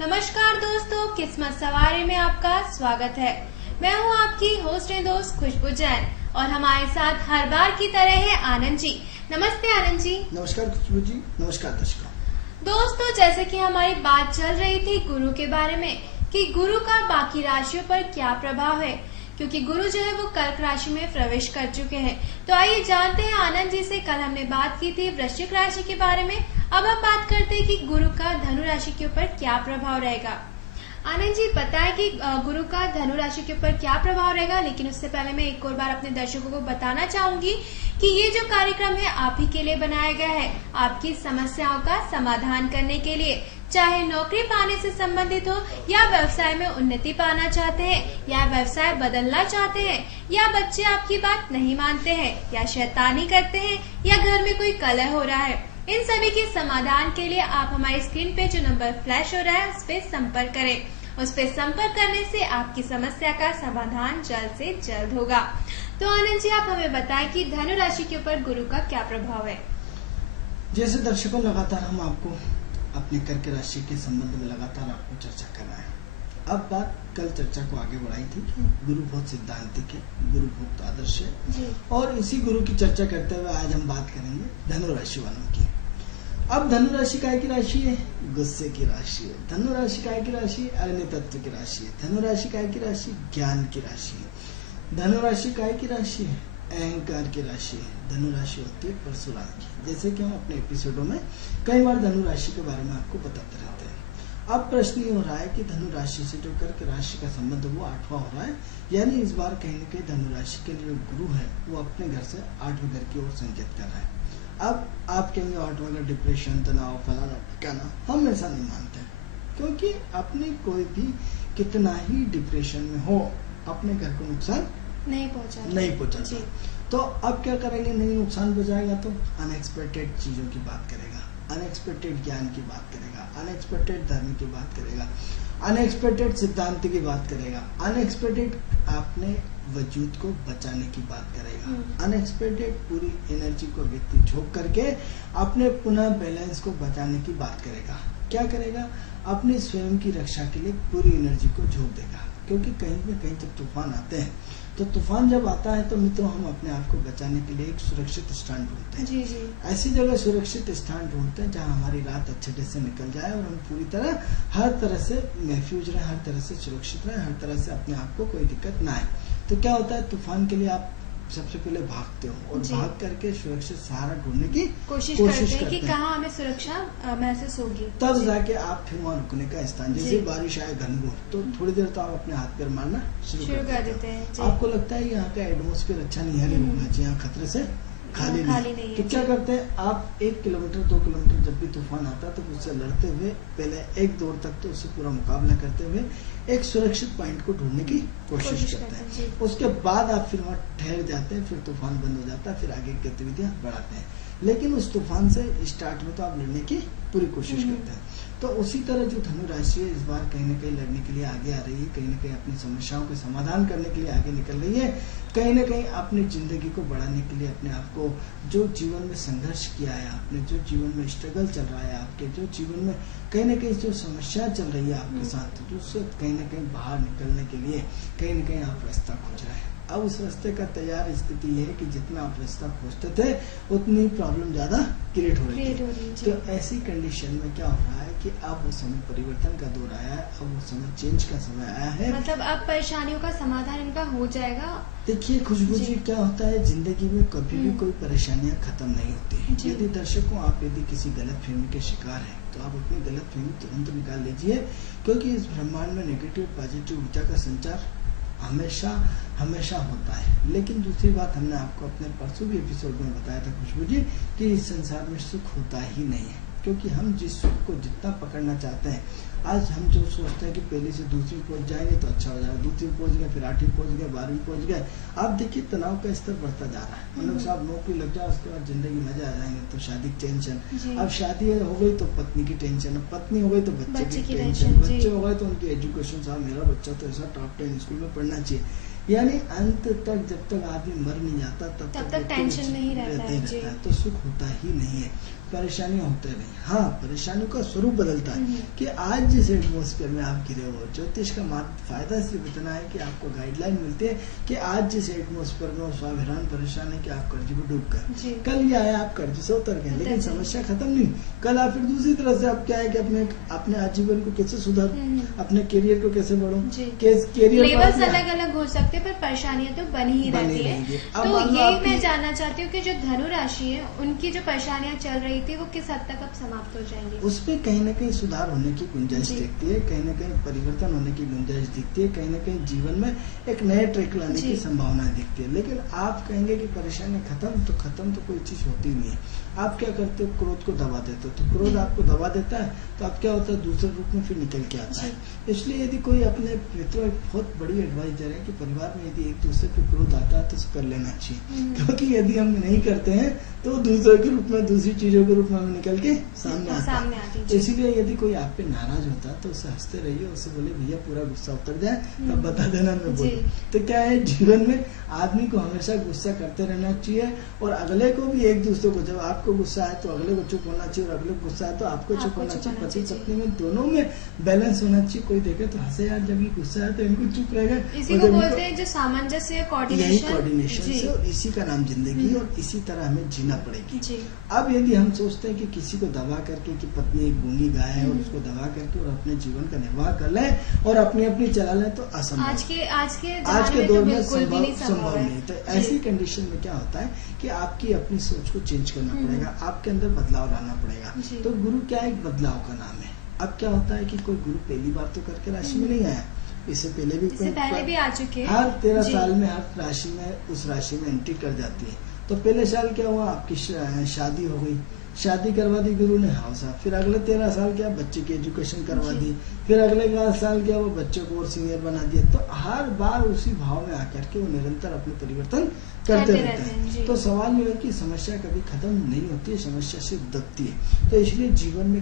नमस्कार दोस्तों, किस्मत सवारी में आपका स्वागत है। मैं हूं आपकी होस्ट एंड दोस्त खुशबू जैन और हमारे साथ हर बार की तरह है आनंद जी। नमस्ते आनंद जी। नमस्कार खुशबू जी। नमस्कार दर्शकों। दोस्तों, जैसे कि हमारी बात चल रही थी गुरु के बारे में कि गुरु का बाकी राशियों पर क्या प्रभाव है, क्योंकि गुरु जो है वो कर्क राशि में प्रवेश कर चुके हैं। तो आइए जानते हैं आनंद जी से। कल हमने बात की थी वृश्चिक राशि के बारे में, अब हम बात करते हैं कि गुरु का धनु राशि के ऊपर क्या प्रभाव रहेगा। आनंद जी बताएं कि गुरु का धनु राशि के ऊपर क्या प्रभाव रहेगा, लेकिन उससे पहले मैं एक और बार अपने दर्शकों को बताना चाहूंगी कि ये जो कार्यक्रम है आप ही के लिए बनाया गया है, आपकी समस्याओं का समाधान करने के लिए। चाहे नौकरी पाने से संबंधित हो, या व्यवसाय में उन्नति पाना चाहते हैं, या व्यवसाय बदलना चाहते हैं, या बच्चे आपकी बात नहीं मानते हैं, या शैतानी करते हैं, या घर में कोई कलह हो रहा है, इन सभी के समाधान के लिए आप हमारी स्क्रीन पे जो नंबर फ्लैश हो रहा है उस पर संपर्क करें। उस पर संपर्क करने से आपकी समस्या का समाधान जल्द से जल्द होगा। तो आनंद जी, आप हमें बताएं कि धनु राशि के ऊपर गुरु का क्या प्रभाव है। जैसे दर्शकों, लगातार हम आपको अपने कर्क राशि के संबंध में लगातार आपको चर्चा कर रहे हैं। अब बात कल चर्चा को आगे बढ़ाई थी कि गुरु बहुत सिद्धांतिक है, गुरु बहुत आदर्श है जी। और इसी गुरु की चर्चा करते हुए आज हम बात करेंगे धनु राशि वालों की। अब धनु राशि काय की राशि है? गुस्से की राशि है। धनु राशि काय की राशि? अग्नि तत्व की राशि है। धनु राशि काय की राशि? ज्ञान की राशि है। धनु राशि काय की राशि है? अहंकार की राशि है। धनु राशि होती है परशुराम की। जैसे कि हम अपने एपिसोडों में कई बार धनु राशि के बारे में आपको बताते रहते हैं। अब प्रश्न ये हो रहा है कि धनु राशि से जो कर्क राशि का संबंध वो 8वां हो रहा है, यानी इस बार कहीं न कहीं धनु राशि के लिए गुरु है वो अपने घर से 8वें घर की ओर संकेत कर रहा है। अब आप कहेंगे 8वां घर डिप्रेशन, तनाव, फलाना ठिकाना। हम ऐसा नहीं मानते, क्योंकि अपने कोई भी कितना ही डिप्रेशन में हो अपने घर को नुकसान नहीं पहुंचाता। तो अब क्या करेंगे? नहीं नुकसान पहुंचाएगा तो अनएक्सपेक्टेड चीजों की बात करेगा, अनएक्सपेक्टेड ज्ञान की बात करेगा, अनएक्सपेक्टेड धर्म की बात करेगा, अनएक्सपेक्टेड सिद्धांत की बात करेगा, अनएक्सपेक्टेड अपने वजूद को बचाने की बात करेगा, अनएक्सपेक्टेड पूरी एनर्जी को व्यक्ति झोंक करके अपने पुनः बैलेंस को बचाने की बात करेगा। क्या करेगा? अपने स्वयं की रक्षा के लिए पूरी एनर्जी को झोंक देगा। क्योंकि कहीं न कहीं जब तूफान आते हैं, तो तूफान जब आता है तो मित्रों हम अपने आप को बचाने के लिए एक सुरक्षित स्थान ढूंढते हैं। जी जी। ऐसी जगह सुरक्षित स्थान ढूंढते हैं जहां हमारी रात अच्छे से निकल जाए और हम पूरी तरह हर तरह से महफूज रहे, हर तरह से सुरक्षित रहे, हर तरह से अपने आप को कोई दिक्कत ना आए। तो क्या होता है, तूफान के लिए आप सबसे पहले भागते हो और भाग करके सुरक्षित सहारा ढूंढने की कोशिश करते हैं कि कहाँ हमें सुरक्षा महसूस होगी। तब जाके आप फिर वहाँ रुकने का स्थान, जैसे बारिश आए घनघोर, तो थोड़ी देर तो आप अपने हाथ पैर मारना शुरू कर देते हैं। आपको लगता है यहाँ का एटमोस्फेयर अच्छा नहीं है, रुकना चाहिए, यहाँ खतरे से खाली नहीं। तो क्या करते हैं आप? 1 किलोमीटर 2 किलोमीटर जब भी तूफान आता है तो उससे लड़ते हुए पहले एक दौर तक तो उससे पूरा मुकाबला करते हुए एक सुरक्षित पॉइंट को ढूंढने की कोशिश करते हैं। उसके बाद आप फिर वहाँ ठहर जाते हैं, फिर तूफान बंद हो जाता है, फिर आगे की गतिविधियां बढ़ाते हैं। लेकिन उस तूफान से स्टार्ट में तो आप लड़ने की पूरी कोशिश करते हैं। तो उसी तरह जो धनु राशि है इस बार कहीं न कहीं लड़ने के लिए आगे आ रही है, कहीं न कहीं अपनी समस्याओं के समाधान करने के लिए आगे निकल रही है, कहीं न कहीं अपनी जिंदगी को बढ़ाने के लिए, अपने आप को जो जीवन में संघर्ष किया है आपने, जो जीवन में स्ट्रगल चल रहा है आपके, जो जीवन में कहीं न कहीं जो समस्या चल रही है आपके साथ, तो उससे कहीं न कहीं बाहर निकलने के लिए कहीं न कहीं आप रास्ता खोज रहे हैं। अब उस रास्ते का तैयार स्थिति है कि जितना आप रास्ता खोजते थे उतनी प्रॉब्लम ज्यादा क्रिएट हो रही है। तो ऐसी कंडीशन में क्या हो रहा है कि अब वो समय परिवर्तन का दौर आया है, अब वो समय चेंज का समय आया है। मतलब अब परेशानियों का समाधान इनका हो जाएगा। देखिए खुशबू जी, क्या होता है जिंदगी में कभी भी कोई परेशानियां खत्म नहीं होती। यदि दर्शकों आप यदि किसी गलत फहमी के शिकार हैं तो आप अपनी गलत फहमी तुरंत निकाल लीजिए, क्योंकि इस ब्रह्मांड में नेगेटिव पॉजिटिव ऊर्जा का संचार हमेशा होता है। लेकिन दूसरी बात, हमने आपको अपने परसों भी एपिसोड में बताया था खुशबू जी कि इस संसार में सुख होता ही नहीं है, क्योंकि हम जिस सुख को जितना पकड़ना चाहते हैं, आज हम जो सोचते हैं कि पहले से दूसरी पहुंच जाएंगे तो अच्छा हो जाएगा, दूसरी पहुंच गए, फिर 8वीं पहुंच गए, 12वीं पहुंच गए। आप देखिए तनाव का स्तर बढ़ता जा रहा है। मतलब साहब नौकरी लग जाए, उसके बाद जिंदगी मजा आ जाएंगे, तो शादी की टेंशन, अब शादी हो गई तो पत्नी की टेंशन, अब पत्नी हो गई तो बच्चे की टेंशन, बच्चे हो गए तो उनकी एजुकेशन, साहब मेरा बच्चा तो ऐसा टॉप 10 स्कूल में पढ़ना चाहिए। यानी अंत तक जब तक आदमी मर नहीं जाता तब तक टेंशन नहीं रहता है, तो सुख होता ही नहीं है। परेशानी होते नहीं। हाँ, परेशानियों का स्वरूप बदलता है कि आज जिस एटमोस्फेयर में आप घिरे हो, ज्योतिष का फायदा सिर्फ इतना है कि आपको गाइडलाइन मिलती है कि आज जिस एटमोस्फेयर में स्वाभिमान परेशान है कि आप कर्ज में डूब कर, कल ये आया आप कर्ज से उतर गए, लेकिन समस्या खत्म नहीं। कल आप फिर दूसरी तरह से आप क्या है कि अपने आजीवन को कैसे सुधार, अपने करियर को कैसे बढ़ो, करियर लेवल्स अलग अलग हो सकते हैं, पर परेशानियां तो बनी ही रहती है। तो यही मैं जानना चाहती हूँ कि जो धनु राशि है, उनकी जो परेशानियां चल रही थी वो किस हद तक अब समाप्त हो जाएंगी? उसमें कहीं न कहीं सुधार होने की गुंजाइश दिखती है, कहीं न कहीं परिवर्तन होने की गुंजाइश दिखती है, कहीं न कहीं जीवन में एक नए ट्रैक लाने की संभावना दिखती है। लेकिन आप कहेंगे कि परेशानी खत्म तो कोई चीज होती नहीं है। आप क्या करते हो, क्रोध को दबा देते हो, तो क्रोध आपको दबा देता है, तो अब क्या होता है, दूसरे रूप में फिर निकल के आता है। इसलिए यदि कोई अपने मित्रों एक बहुत बड़ी एडवाइस दे रहे हैं कि परिवार में यदि एक दूसरे पे क्रोध आता है तो उसे कर लेना चाहिए, क्योंकि यदि हम नहीं करते हैं तो दूसरे के रूप में, दूसरी चीजों के रूप में हमें निकल के सामने आता है। इसीलिए यदि कोई आप पे नाराज होता है तो उसे हंसते रहिए, उससे बोले भैया पूरा गुस्सा उतर जाए, तब बता देना मैं बोलूं। तो क्या है, जीवन में आदमी को हमेशा गुस्सा करते रहना चाहिए, और अगले को भी एक दूसरे को, जब आपको गुस्सा है तो अगले को चुप होना चाहिए, और अगले को गुस्सा है तो आपको चुप होना चाहिए। पति पत्नी में दोनों में बैलेंस होना चाहिए। कोई देखे तो हंसे, यार जब ये गुस्सा है तो इनको चुप रहेगा, इसी को बोलते हैं जो सामंजस्य, यही कोऑर्डिनेशन से, और इसी का नाम जिंदगी, और इसी तरह हमें जीना पड़ेगी। अब यदि हम सोचते हैं कि किसी को दबा करके, कि पत्नी एक गूंगी गाय है और उसको दबा करके और अपने जीवन का निर्वाह कर ले और अपनी चला ले, तो असंभव। आज के दौर में संभव नहीं। तो ऐसी कंडीशन में क्या होता है कि आपकी अपनी सोच को चेंज करना पड़ेगा, आपके अंदर बदलाव लाना पड़ेगा। तो गुरु क्या एक बदलाव का नाम है। अब क्या होता है कि कोई गुरु पहली बार तो करके राशि में नहीं आया, इससे पहले भी आ चुके हैं। हर 13 साल में हर राशि में उस राशि में एंट्री कर जाती है। तो पहले साल क्या हुआ, आपकी शादी हो गई, शादी करवा दी गुरु ने, हाँ साहब। फिर अगले 13 साल क्या, बच्चे की एजुकेशन करवा दी। फिर अगले 11 साल क्या, वो बच्चे को और सीनियर बना दिया। तो हर बार उसी भाव में आकर के वो निरंतर अपने परिवर्तन करते रहते हैं। तो सवाल ये है कि समस्या कभी खत्म नहीं होती है, समस्या सिर्फ दबती है। तो इसलिए जीवन में